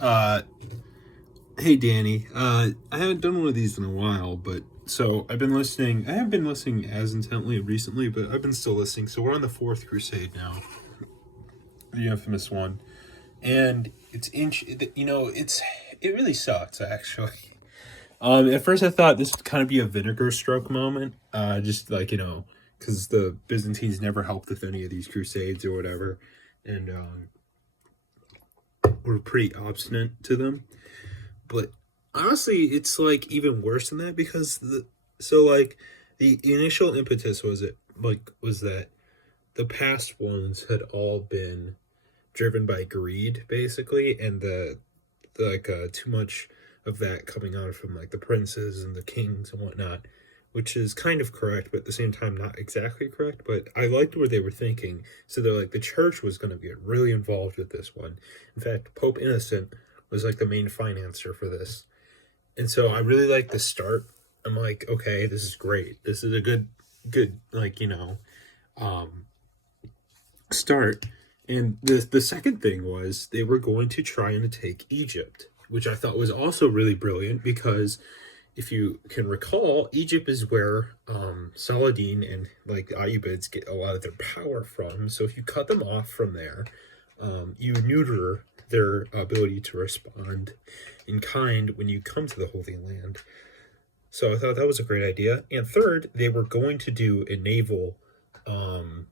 Uh, hey Danny. I haven't done one of these in a while, but so I've been listening. I haven't been listening as intently recently, but I've been still listening. So we're on the fourth Crusade now, the infamous one, and it really sucks actually. At first I thought this would kind of be a vinegar stroke moment, just like because the Byzantines never helped with any of these crusades or whatever, and were pretty obstinate to them. But honestly, it's like even worse than that because the initial impetus was that the past ones had all been driven by greed basically, and too much of that coming out from like the princes and the kings and whatnot, which is kind of correct, but at the same time not exactly correct. But I liked where they were thinking. So they're like the church was going to get really involved with this one. In fact, Pope Innocent was like the main financer for this, and so I really like the start. I'm like, okay, this is great. This is a good um, start. And the second thing was they were going to try and take Egypt, which I thought was also really brilliant because if you can recall, Egypt is where Saladin and like the Ayyubids get a lot of their power from. So if you cut them off from there, you neuter their ability to respond in kind when you come to the Holy Land. So I thought that was a great idea. And third, they were going to do a naval um,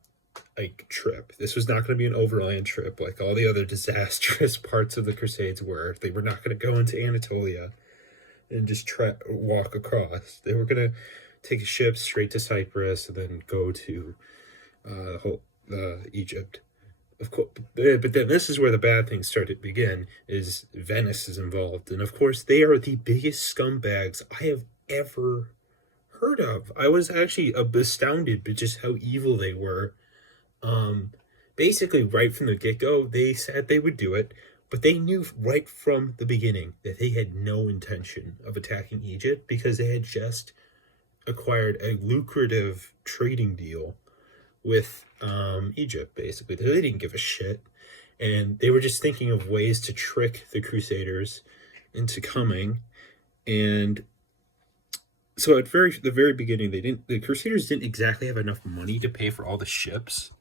trip. This was not going to be an overland trip like all the other disastrous parts of the Crusades were. They were not going to go into Anatolia and just walk across. They were going to take a ship straight to Cyprus and then go to Egypt. Of course, but then this is where the bad things start to begin. Is Venice is involved, and of course they are the biggest scumbags I have ever heard of. I was actually astounded by just how evil they were. Um, Basically, right from the get go, they said they would do it, but they knew right from the beginning that they had no intention of attacking Egypt because they had just acquired a lucrative trading deal with Egypt, basically. They didn't give a shit. And they were just thinking of ways to trick the Crusaders into coming. And so at the very beginning, the Crusaders didn't exactly have enough money to pay for all the ships.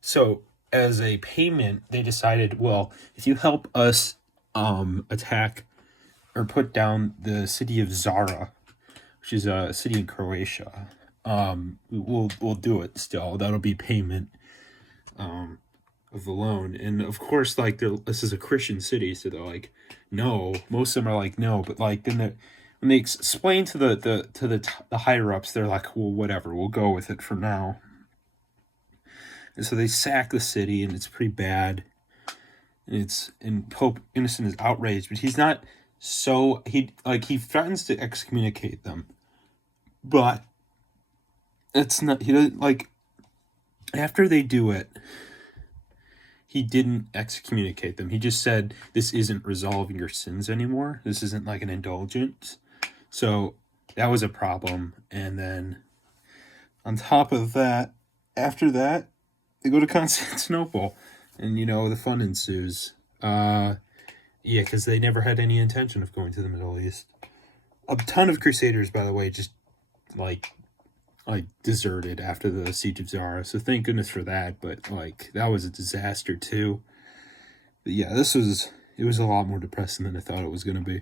So as a payment, they decided, well, if you help us attack or put down the city of Zara, which is a city in Croatia, we'll do it still. That'll be payment of the loan. And of course, like this is a Christian city, so they're like, no. Most of them are like, no. But like when they explain to the higher ups, they're like, well, whatever, we'll go with it for now. And so they sack the city, and it's pretty bad. And Pope Innocent is outraged, but he's not so he threatens to excommunicate them, but it's not he doesn't like after they do it. He didn't excommunicate them. He just said this isn't resolving your sins anymore. This isn't like an indulgence. So that was a problem. And then on top of that, after that, they go to Constantinople, and the fun ensues. Yeah, because they never had any intention of going to the Middle East. A ton of Crusaders, by the way, just like deserted after the siege of Zara. So thank goodness for that. But like that was a disaster too. But yeah, it was a lot more depressing than I thought it was going to be.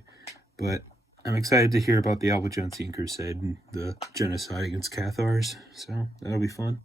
But I'm excited to hear about the Albigensian Crusade and the genocide against Cathars. So that'll be fun.